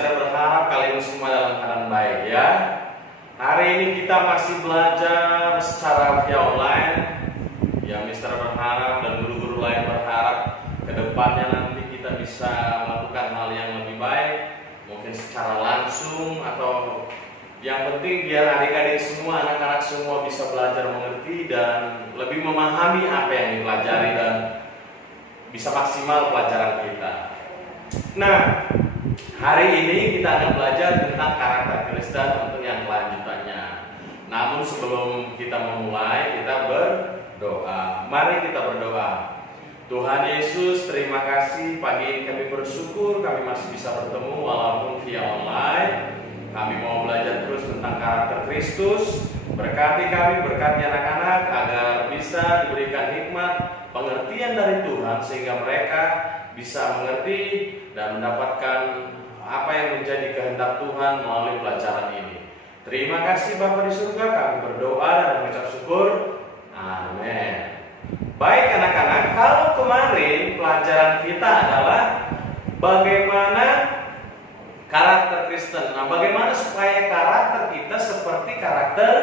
Mister berharap kalian semua dalam keadaan baik ya. Hari ini kita masih belajar secara via online. Ya, Mister berharap dan guru-guru lain berharap ke depannya nanti kita bisa melakukan hal yang lebih baik, mungkin secara langsung atau yang penting biar adik-adik semua, anak-anak semua bisa belajar mengerti dan lebih memahami apa yang dipelajari dan bisa maksimal pelajaran kita. Nah, hari ini kita akan belajar tentang karakter Kristen untuk yang kelanjutannya. Namun sebelum kita memulai, kita berdoa. Mari kita berdoa. Tuhan Yesus, terima kasih pagi ini kami bersyukur kami masih bisa bertemu walaupun via online. Kami mau belajar terus tentang karakter Kristus. Berkati kami, berkati anak-anak agar bisa diberikan hikmat, pengertian dari Tuhan sehingga mereka bisa mengerti dan mendapatkan apa yang menjadi kehendak Tuhan melalui pelajaran ini. Terima kasih Bapa di surga, kami berdoa dan mengucap syukur. Amin. Baik anak-anak, kalau kemarin pelajaran kita adalah bagaimana karakter Kristen. Nah, bagaimana supaya karakter kita seperti karakter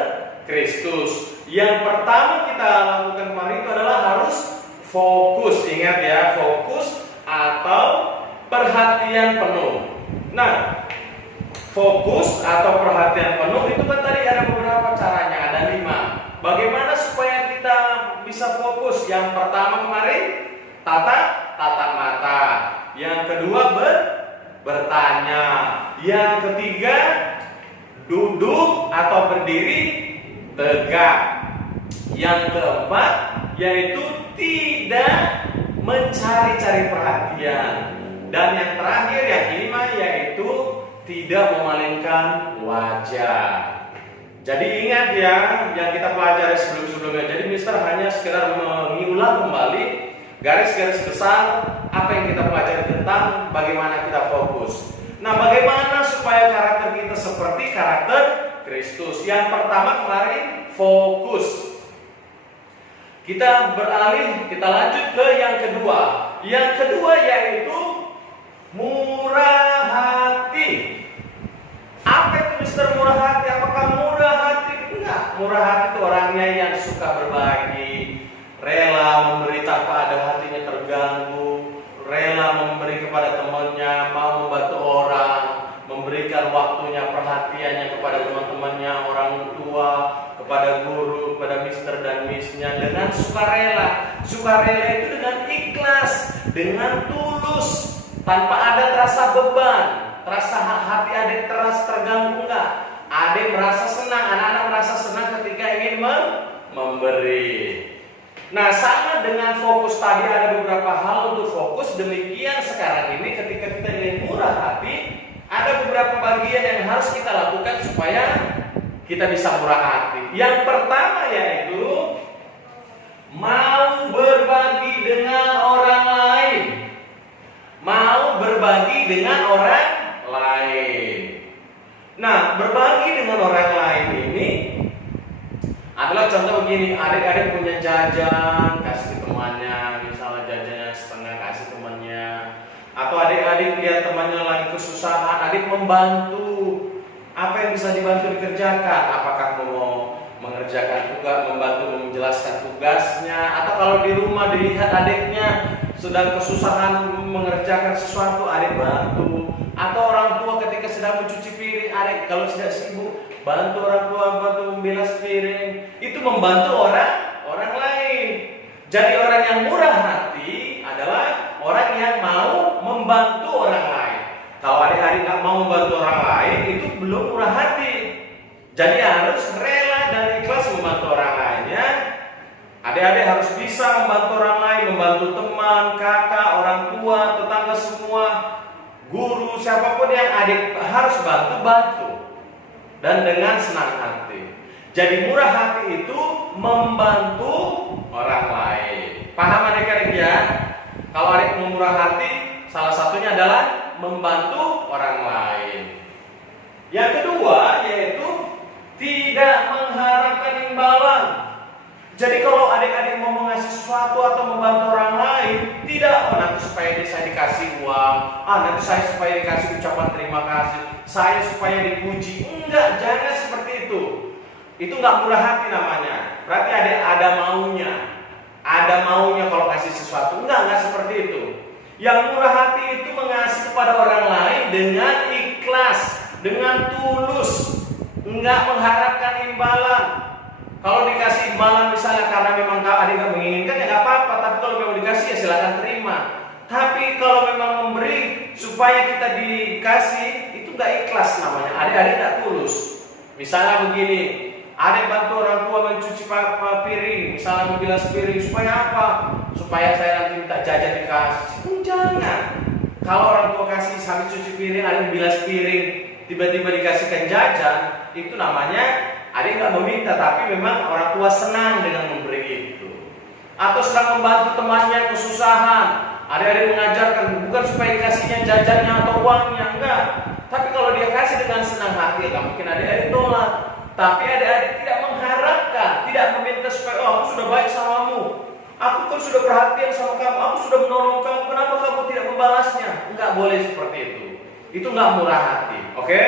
Kristus? Yang pertama kita lakukan kemarin itu adalah harus fokus. Ingat ya, fokus atau perhatian penuh. Nah, fokus atau perhatian penuh itu kan tadi ada beberapa caranya, ada 5. Bagaimana supaya kita bisa fokus? Yang pertama kemarin tatap mata. Yang kedua bertanya. Yang ketiga duduk atau berdiri tegak. Yang keempat yaitu tidak mencari-cari perhatian. Dan yang terakhir, yang kelima, yaitu tidak memalingkan wajah. Jadi ingat ya, yang kita pelajari sebelum-sebelumnya. Jadi Mister hanya sekedar mengulang kembali garis-garis besar apa yang kita pelajari tentang bagaimana kita fokus. Nah, bagaimana supaya karakter kita seperti karakter Kristus? Yang pertama kemarin fokus. Kita beralih, kita lanjut ke yang kedua. Yang kedua yaitu murah hati. Apa itu Mister murah hati? Apakah murah hati? Enggak. Murah hati itu orangnya yang suka berbagi, rela memberi tanpa ada hatinya terganggu, rela memberi kepada temannya, mau membantu orang, memberikan waktunya, perhatiannya kepada teman-temannya, orang tua, kepada guru, kepada Mister dan Missnya dengan sukarela. Sukarela itu dengan ikhlas, dengan tulus, tanpa ada terasa beban, terasa hati adik terasa terganggu enggak. Adik merasa senang, anak-anak merasa senang ketika ingin memberi. Nah, sama dengan fokus tadi ada beberapa hal untuk fokus. Demikian sekarang ini ketika kita ingin murah hati, ada beberapa bagian yang harus kita lakukan supaya kita bisa murah hati. Yang pertama yaitu mau berbagi dengan orang lain. Mau berbagi dengan orang lain. Nah, berbagi dengan orang lain ini adalah contoh begini, adik-adik punya jajan, kasih ke temannya, misalnya jajannya setengah kasih temannya. Atau adik-adik lihat temannya lagi kesusahan, adik membantu. Apa yang bisa dibantu dikerjakan? Apakah mau mengerjakan tugas, membantu menjelaskan tugasnya, atau kalau di rumah dilihat adiknya sedang kesusahan mengerjakan sesuatu, adik bantu. Atau orang tua ketika sedang mencuci piring, adik kalau tidak sibuk bantu orang tua, bantu membilas piring. Itu membantu orang lain. Jadi orang yang murah hati adalah orang yang mau membantu orang lain. Kalau adik-adik nggak mau membantu orang lain, itu belum murah hati. Jadi harus rela dan ikhlas membantu orang lainnya. Adik-adik harus bisa membantu orang lain, membantu teman, kakak, orang tua, tetangga semua, guru, siapapun yang adik harus bantu. Dan dengan senang hati. Jadi murah hati itu membantu orang lain. Paham adik-adik ya? Kalau adik mau murah hati, salah satunya adalah membantu orang lain. Yang kedua yaitu tidak mengharapkan imbalan. Jadi kalau adik-adik mau mengasih sesuatu atau membantu orang lain, tidak nanti supaya saya dikasih uang, nanti saya supaya dikasih ucapan terima kasih, saya supaya dipuji. Enggak, jangan seperti itu. Itu enggak murah hati namanya. Berarti ada maunya. Ada maunya kalau kasih sesuatu. Enggak seperti itu. Yang murah hati itu mengasihi kepada orang lain dengan ikhlas, dengan tulus, enggak mengharapkan imbalan. Kalau dikasih imbalan misalnya karena memang adik nggak menginginkan, ya nggak apa-apa. Tapi kalau memang dikasih, ya silakan terima. Tapi kalau memang memberi supaya kita dikasih, itu nggak ikhlas namanya. Adik-adik nggak tulus. Misalnya begini, adik bantu orang tua mencuci piring, misalnya membilas piring, supaya apa? Supaya saya nanti minta jajan dikasih. Jangan. Kalau orang tua kasih sambil cuci piring, adik bilas piring, tiba-tiba dikasihkan jajan, itu namanya adik nggak meminta, tapi memang orang tua senang dengan memberi itu. Atau sedang membantu temannya kesusahan, adik-adik mengajarkan bukan supaya dikasihnya jajannya atau uangnya, enggak. Tapi kalau dia kasih dengan senang hati, nggak mungkin adik-adik tolak. Tapi adik-adik tidak mengharapkan, tidak meminta supaya aku sudah baik samamu, aku kan sudah perhatian sama kamu, aku sudah menolong kamu, kenapa kamu tidak membalasnya? Enggak boleh seperti itu. Itu nggak murah hati, oke?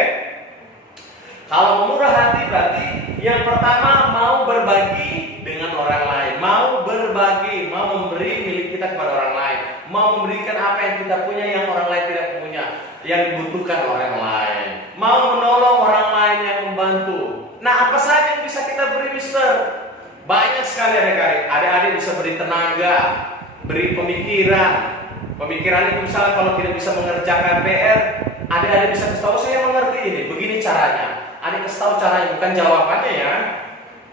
Kalau murah hati berarti yang pertama mau berbagi dengan orang lain, mau berbagi, mau memberi milik kita kepada orang lain, mau memberikan apa yang kita punya yang orang lain tidak punya, yang dibutuhkan orang lain, mau menolong orang lain yang membantu. Nah, apa saja yang bisa kita beri, Mister? Banyak sekali adik-adik. Adik-adik bisa beri tenaga, beri pemikiran. Pemikiran itu misalnya kalau tidak bisa mengerjakan PR, adik-adik bisa kasih tahu, saya mengerti ini, begini caranya. Adik kasih tahu caranya, bukan jawabannya ya.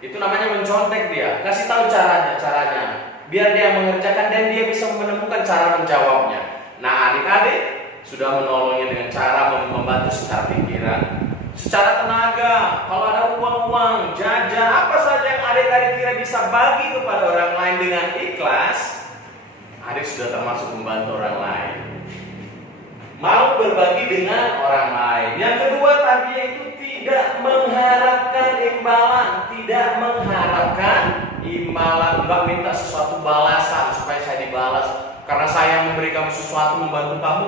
Itu namanya mencontek dia. Kasih tahu caranya. Biar dia mengerjakan dan dia bisa menemukan cara menjawabnya. Nah, adik-adik sudah menolongnya dengan cara membantu secara pikiran, secara tenaga. Kalau ada uang-uang, jajan, apa saja yang adik-adik kira bisa bagi kepada orang lain dengan ikhlas, adik sudah termasuk membantu orang lain. Mau berbagi dengan orang lain. Yang kedua tadi itu tidak mengharapkan imbalan, enggak minta sesuatu balasan supaya saya dibalas karena saya memberi kamu sesuatu, membantu kamu,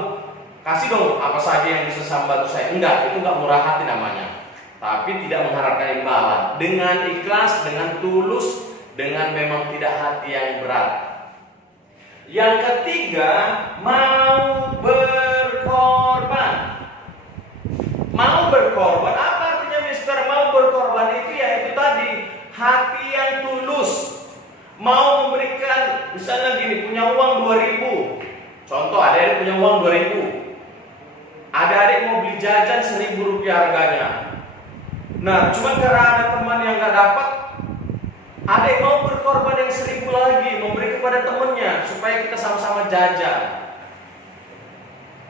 kasih dong apa saja yang bisa membantu saya. Enggak, itu enggak murah hati namanya. Tapi tidak mengharapkan imbalan, dengan ikhlas, dengan tulus, dengan memang tidak hati yang berat. Yang ketiga, mau berkorban. Mau berkorban, apa artinya Mister? Mau berkorban itu ya itu tadi, hati yang tulus. Mau memberikan, misalnya gini, punya uang 2.000. Contoh, adik-adik punya uang 2.000. Adik-adik mau beli jajan 1.000 rupiah harganya. Nah, cuma karena ada teman yang nggak dapat, adik mau berkorban yang 1.000 lagi, memberi kepada temannya supaya kita sama-sama jajan.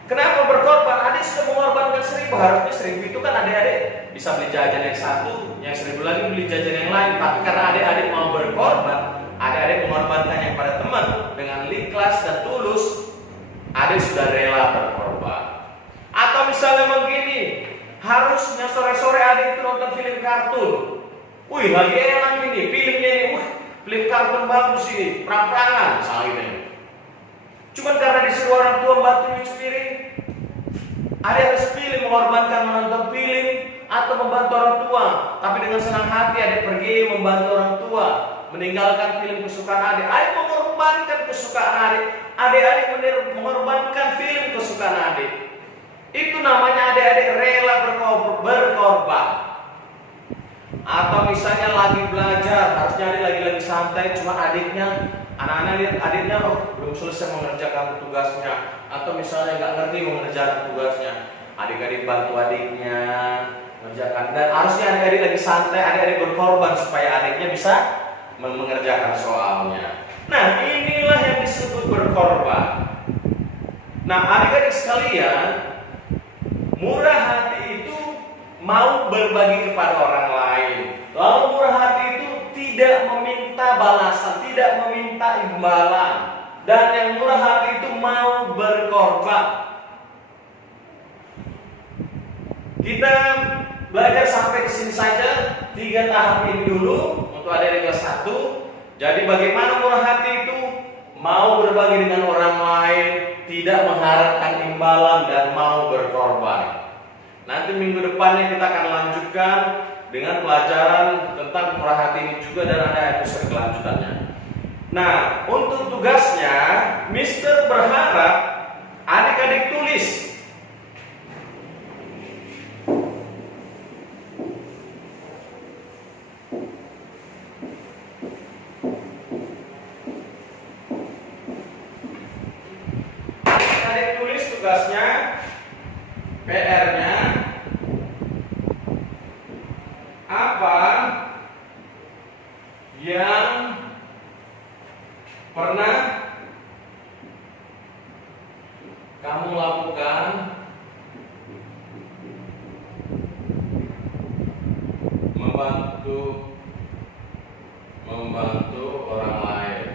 Kenapa berkorban? Adik sudah mengorbankan 1.000, harusnya 1.000 itu kan adik-adik bisa beli jajan yang satu, yang 1.000 lagi beli jajan yang lain. Tapi karena adik-adik mau berkorban, adik-adik mengorbankannya kepada teman dengan ikhlas dan tulus, adik sudah rela berkorban. Atau misalnya begini, harusnya sore-sore adik itu nonton film kartun. Wih, lagi enak ini, filmnya ini, film kartun bagus ini, perang-perangan misalnya gitu. Cuman karena disuruh orang tua bantu nyuci piring, adik harus pilih mengorbankan menonton film atau membantu orang tua. Tapi dengan senang hati adik pergi membantu orang tua, meninggalkan film kesukaan adik. Adik mengorbankan kesukaan adik, adik-adik mengorbankan film kesukaan adik. Itu namanya adik-adik rela berkorban. Atau misalnya lagi belajar, harusnya adik lagi santai, cuma adiknya, anak-anak lihat adiknya belum selesai mengerjakan tugasnya, atau misalnya nggak ngerti mengerjakan tugasnya, adik-adik bantu adiknya mengerjakan. Dan harusnya adik-adik lagi santai, adik-adik berkorban supaya adiknya bisa mengerjakan soalnya. Nah, inilah yang disebut berkorban. Nah, adik-adik sekalian, murah hati itu mau berbagi kepada orang lain. Lalu murah hati itu tidak meminta balasan, tidak meminta imbalan. Dan yang murah hati itu mau berkorban. Kita belajar sampai ke sini saja, 3 tahap ini dulu untuk adik-adik kelas 1. Jadi bagaimana murah hati itu? Mau berbagi dengan orang lain, tidak mengharapkan imbalan dan mau berkorban. Nanti minggu depannya kita akan lanjutkan dengan pelajaran tentang murah hati ini juga, dan ada episode kelanjutannya. Nah, untuk tugasnya, Mister berharap adik-adik tulis tugasnya, PR-nya apa yang pernah kamu lakukan membantu orang lain.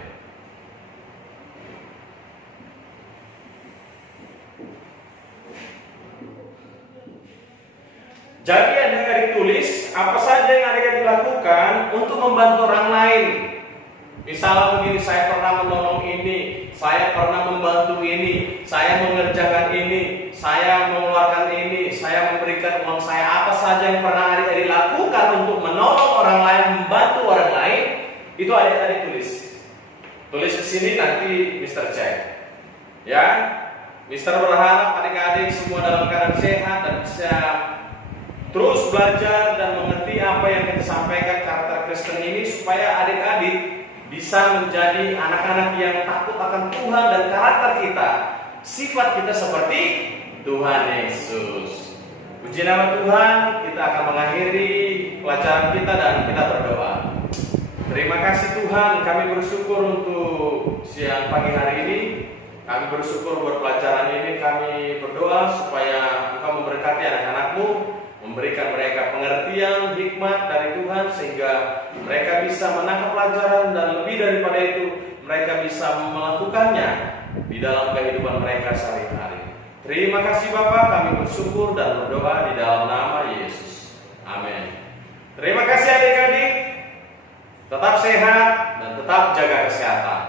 Jadi adik-adik tulis apa saja yang adik-adik lakukan untuk membantu orang lain. Misalnya begini, saya pernah menolong ini, saya pernah membantu ini, saya mengerjakan ini, saya mengeluarkan ini, saya memberikan uang saya. Apa saja yang pernah adik-adik lakukan untuk menolong orang lain, membantu orang lain, itu adik-adik tulis. Tulis di sini, nanti Mister cek. Ya, Mister berharap adik-adik semua dalam keadaan sehat dan bisa terus belajar dan mengerti apa yang kita sampaikan karakter Kristen ini, supaya adik-adik bisa menjadi anak-anak yang takut akan Tuhan dan karakter kita, sifat kita seperti Tuhan Yesus. Puji nama Tuhan, kita akan mengakhiri pelajaran kita dan kita berdoa. Terima kasih Tuhan, kami bersyukur untuk siang pagi hari ini. Kami bersyukur buat pelajaran ini. Kami berdoa supaya Engkau memberkati anak-anak-Mu, memberikan mereka pengertian, hikmat dari Tuhan, sehingga mereka bisa menangkap pelajaran, dan lebih daripada itu mereka bisa melakukannya di dalam kehidupan mereka sehari-hari. Terima kasih Bapak, kami bersyukur dan berdoa di dalam nama Yesus. Amin. Terima kasih adik-adik. Tetap sehat dan tetap jaga kesehatan.